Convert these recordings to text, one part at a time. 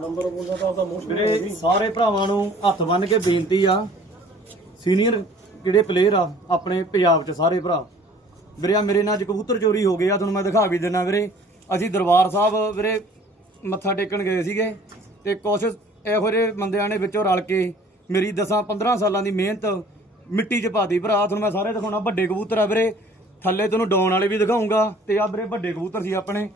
number ਵੀਰੇ ਸਾਰੇ ਭਰਾਵਾਂ ਨੂੰ ਹੱਥ ਬੰਨ ਕੇ ਬੇਨਤੀ ਆ ਸੀਨੀਅਰ ਜਿਹੜੇ ਪਲੇਅਰ ਆ ਆਪਣੇ ਪੰਜਾਬ 'ਚ ਸਾਰੇ ਭਰਾ ਵੀਰੇ ਮੇਰੇ ਨਾਲ ਜੀ ਕਬੂਤਰ ਚੋਰੀ ਹੋ ਗਿਆ ਤੁਹਾਨੂੰ ਮੈਂ ਦਿਖਾ ਵੀ ਦਿੰਨਾ ਵੀਰੇ ਅਸੀਂ ਦਰਬਾਰ ਸਾਹਿਬ ਵੀਰੇ ਮੱਥਾ ਟੇਕਣ ਗਏ ਸੀਗੇ ਤੇ ਕੁਛ ਇਹੋ ਜਿਹੇ ਬੰਦਿਆਂ ਨੇ ਵਿੱਚੋਂ ਰਲ ਕੇ ਮੇਰੀ ਦਸਾਂ 15 ਸਾਲਾਂ ਦੀ ਮਿਹਨਤ ਮਿੱਟੀ 'ਚ ਦਿੱਤੀ ਭਰਾ ਤੁਹਾਨੂੰ ਮੈਂ ਸਾਰੇ ਦਿਖਾਉਣਾ ਵੱਡੇ ਕਬੂਤਰ ਆ ਵੀਰੇ ਥੱਲੇ ਤੁਹਾਨੂੰ ਡਾਉਣ ਵਾਲੇ ਵੀ ਦਿਖਾਉਂਗਾ ਤੇ ਆ ਵੀਰੇ ਵੱਡੇ ਕਬੂਤਰ ਸੀ ਆਪਣੇ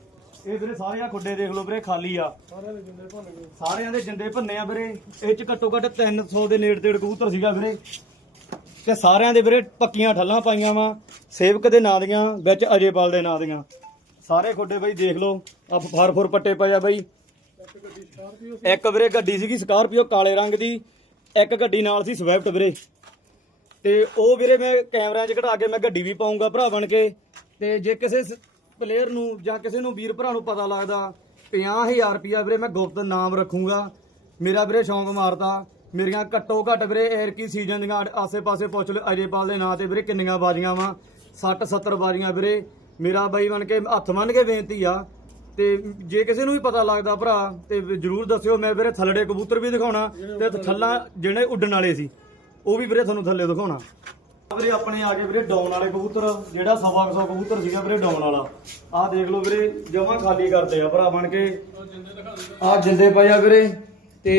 ਇਹ ਵੀਰੇ ਸਾਰੇ ਆ ਖੁੱਡੇ ਦੇਖ ਲਓ ਵੀਰੇ ਖਾਲੀ ਆ ਸਾਰਿਆਂ ਦੇ ਜਿੰਦੇ ਭੰਨੇ ਆ ਵੀਰੇ ਇਹ ਚ ਘੱਟੋ ਘੱਟ 300 ਦੇ ਨੇੜੇ ਤੇੜ ਕਬੂਤਰ ਸੀਗਾ ਵੀਰੇ ਤੇ ਸਾਰਿਆਂ ਦੇ ਵੀਰੇ ਪੱਕੀਆਂ ਠੱਲਾਂ ਪਾਈਆਂ ਵਾ ਸੇਵਕ ਦੇ ਨਾਂ ਦੀਆਂ ਵਿੱਚ ਅਜੇਪਾਲ ਦੇ ਨਾਂ ਦੀਆਂ ਸਾਰੇ ਖੁੱਡੇ ਬਈ ਦੇਖ ਲਓ ਆ ਫਾਰ ਫੋਰ ਪੱਟੇ ਪਏ ਆ ਬਈ ਇੱਕ ਵੀਰੇ ਗੱਡੀ ਸੀਗੀ ਸਕਾਰਪੀਓ ਕਾਲੇ ਰੰਗ ਦੀ ਇੱਕ ਗੱਡੀ ਨਾਲ ਸੀ ਸਵਿਫਟ ਵੀਰੇ ਤੇ ਉਹ ਵੀਰੇ ਮੈਂ ਕੈਮਰਿਆਂ 'ਚ ਘਟਾ ਕੇ ਮੈਂ ਗੱਡੀ ਵੀ ਪਾਉਂਗਾ ਭਰਾ ਬਣ ਕੇ ਤੇ ਜੇ ਕਿਸੇ ਪਲੇਅਰ ਨੂੰ ਜਾਂ ਕਿਸੇ ਨੂੰ ਵੀਰ ਭਰਾ ਨੂੰ ਪਤਾ ਲੱਗਦਾ 50000 ਰੁਪਿਆ ਵੀਰੇ ਮੈਂ ਗੁਪਤ ਨਾਮ ਰੱਖੂੰਗਾ ਮੇਰਾ ਵੀਰੇ ਸ਼ੌਂਕ ਮਾਰਦਾ ਮੇਰੀਆਂ ਘੱਟੋ ਘੱਟ ਵੀਰੇ ਏਰ ਕੀ ਸੀਜ਼ਨ ਦੀਆਂ ਆਸੇ-ਪਾਸੇ ਪੁੱਛ ਲਓ ਅਜੇਪਾਲ ਦੇ ਨਾਂ ਤੇ ਵੀਰੇ ਕਿੰਨੀਆਂ ਬਾਜ਼ੀਆਂ ਵਾ 60 70 ਬਾਜ਼ੀਆਂ ਵੀਰੇ ਮੇਰਾ ਬਾਈ ਬਣ ਕੇ ਹੱਥ ਮੰਨ ਕੇ ਬੇਨਤੀ ਆ ਤੇ ਜੇ ਕਿਸੇ ਨੂੰ ਵੀ ਪਤਾ ਲੱਗਦਾ ਭਰਾ ਤੇ ਜਰੂਰ ਦੱਸਿਓ ਮੈਂ ਵੀਰੇ ਥੱਲੜੇ ਕਬੂਤਰ ਵੀ ਦਿਖਾਉਣਾ ਤੇ ਥੱਲਾ ਜਿਹੜੇ ਉੱਡਣ ਵਾਲੇ ਸੀ ਉਹ ਵੀ ਵੀਰੇ ਤੁਹਾਨੂੰ ਥੱਲੇ ਦਿਖਾਉਣਾ ਵੀਰੇ ਆਪਣੇ ਆ ਗਏ ਵੀਰੇ ਡਾਊਨ ਵਾਲੇ ਕਬੂਤਰ ਜਿਹੜਾ ਸਵਾ 100 ਕਬੂਤਰ ਸੀਗਾ ਵੀਰੇ ਡਾਊਨ ਵਾਲਾ ਆਹ ਦੇਖ ਲਓ ਵੀਰੇ ਜਮਾ ਖਾਲੀ ਕਰਦੇ ਆ ਭਰਾ ਬਣ ਕੇ ਆਹ ਜਿੰਦੇ ਪਏ ਆ ਵੀਰੇ ਤੇ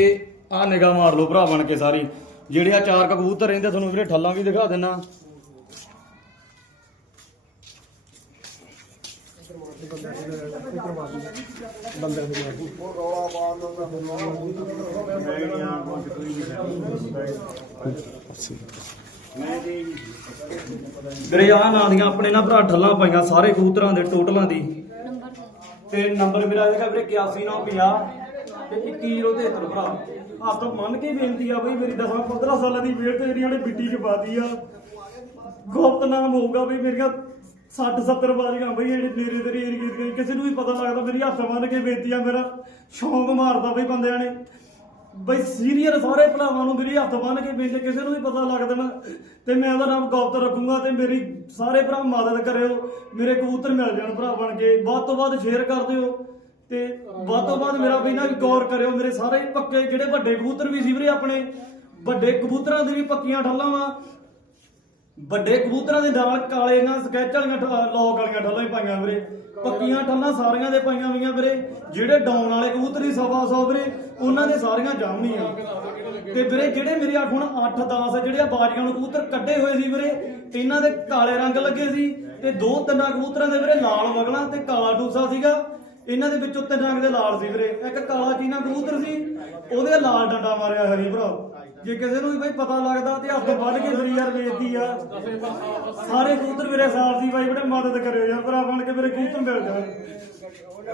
ਆਹ ਨਿਗਾ ਮਾਰ ਲਓ ਭਰਾ ਬਣ ਕੇ ਸਾਰੀ ਜਿਹੜੇ ਆ ਚਾਰ ਕਬੂਤਰ ਰਹਿੰਦੇ ਤੁਹਾਨੂੰ ਵੀਰੇ ਠੱਲਾਂ ਵੀ ਦਿਖਾ ਦੇਣਾ ਆ ਨਾਂ ਦੀਆਂ ਆਪਣੇ ਨਾ ਭਰਾ ਠੱਲਾ ਪਾਈਆਂ ਸਾਰੇ ਕਬੂਤਰਾਂ ਦੇ ਟੋਟਲਾਂ ਦੀ ਤੇ ਨੰਬਰ ਮੇਰਾ ਇਹਦਾ ਵੀਰੇ 81950 ਤੇ 2173 ਭਰਾ ਆਪ ਤੋਂ ਮੰਨ ਕੇ ਬੇਨਤੀ ਆ ਬਈ ਮੇਰੀ 10 15 ਸਾਲਾਂ ਦੀ ਵੇਟ ਤੇ ਜਿਹੜੀ ਉਹਨੇ ਬਿੱਟੀ ਚ ਪਾਦੀ ਆ ਗੁਪਤ ਨਾਮ ਹੋਊਗਾ ਬਈ ਮੇਰੀਆਂ 60 70 ਬਾਰੀਆਂ ਬਈ ਜਿਹੜੇ ਨੇਰੇ ਤੇਰੇ ਏਰੀਏ ਦੀਆਂ ਕਿਸੇ ਨੂੰ ਵੀ ਪਤਾ ਲੱਗਦਾ ਮੇਰੀ ਹੱਥ ਮੰਨ ਕੇ ਬੇਨਤੀ ਆ ਮੇਰਾ ਸ਼ੌਂਕ ਮਾਰਦਾ ਬਈ ਬੰਦਿਆਂ ਨੇ ਬਈ ਸੀਨੀਅਰ ਸਾਰੇ ਭਲਾਵਾਂ ਨੂੰ ਵੀਰੇ ਹੱਥ ਬੰਨ ਕੇ ਬੇਨਤੀ ਕਿਸੇ ਨੂੰ ਵੀ ਪਤਾ ਲੱਗ ਦੇਣਾ ਤੇ ਮੈਂ ਉਹਦਾ ਨਾਮ ਗੌਤਰ ਰੱਖੂੰਗਾ ਤੇ ਮੇਰੀ ਸਾਰੇ ਭਰਾ ਮਦਦ ਕਰਿਓ ਮੇਰੇ ਕਬੂਤਰ ਮਿਲ ਜਾਣ ਭਰਾ ਬਣ ਕੇ ਵੱਧ ਤੋਂ ਵੱਧ ਸ਼ੇਅਰ ਕਰ ਦਿਓ ਤੇ ਵੱਧ ਤੋਂ ਵੱਧ ਮੇਰਾ ਵੀ ਨਾ ਗੌਰ ਕਰਿਓ ਮੇਰੇ ਸਾਰੇ ਪੱਕੇ ਜਿਹੜੇ ਵੱਡੇ ਕਬੂਤਰ ਵੀ ਸੀ ਵੀਰੇ ਆਪਣੇ ਵੱਡੇ ਕਬੂਤਰਾਂ ਦੀ ਵੀ ਪੱਕੀਆਂ ਠੱਲਾਂ ਵਾ ਵੱਡੇ ਕਬੂਤਰਾਂ ਦੇ ਨਾਲ ਕਾਲੇ ਨਾਲ ਸਕੈਚ ਵਾਲੀਆਂ ਲੋਕ ਵਾਲੀਆਂ ਠੱਲਾਂ ਹੀ ਪਾਈਆਂ ਵੀਰੇ ਪੱਕੀਆਂ ਠੱਲਾਂ ਸਾਰੀਆਂ ਦੇ ਪਾਈਆਂ ਹੋਈਆਂ ਵੀਰੇ ਜਿਹੜੇ ਡਾਉਣ ਵਾਲੇ ਕਬੂਤਰੀ ਸਵਾ ਸੌ ਵੀਰੇ ਉਹਨਾਂ ਦੇ ਸਾਰੀਆਂ ਜਾਮਣੀਆਂ ਤੇ ਵੀਰੇ ਜਿਹੜੇ ਮੇਰੇ ਆ ਹੁਣ 8 10 ਜਿਹੜੇ ਬਾਜੀਆਂ ਨੂੰ ਕਬੂਤਰ ਕੱਢੇ ਹੋਏ ਸੀ ਵੀਰੇ ਇਹਨਾਂ ਦੇ ਕਾਲੇ ਰੰਗ ਲੱਗੇ ਸੀ ਤੇ ਦੋ ਤਿੰਨਾਂ ਕਬੂਤਰਾਂ ਦੇ ਵੀਰੇ ਲਾਲ ਮਗਲਾਂ ਤੇ ਕਾਲਾ ਡੂਸਾ ਸੀਗਾ ਇਹਨਾਂ ਦੇ ਵਿੱਚੋਂ ਤਿੰਨਾਂ ਰੰਗ ਦੇ ਲਾਲ ਸੀ ਵੀਰੇ ਇੱਕ ਕਾਲਾ ਜਿਹਨਾਂ ਕਬੂਤਰ ਸੀ ਉਹਦੇ ਲਾਲ ਡੰਡਾ ਮਾਰਿਆ ਹਰੀ ਭਰਾ ਜੇ ਕਿਸੇ ਨੂੰ ਵੀ ਬਾਈ ਪਤਾ ਲੱਗਦਾ ਤੇ ਹੱਥ ਵੱਢ ਕੇ ਫਰੀ ਯਾਰ ਵੇਚਦੀ ਆ ਸਾਰੇ ਕੂਤਰ ਮੇਰੇ ਸਾਫ ਦੀ ਬਾਈ ਬੜੇ ਮਦਦ ਕਰਿਓ ਯਾਰ ਭਰਾ ਬਣ ਕੇ ਮੇਰੇ ਕੂਤਰ ਮਿਲ ਜਾਣ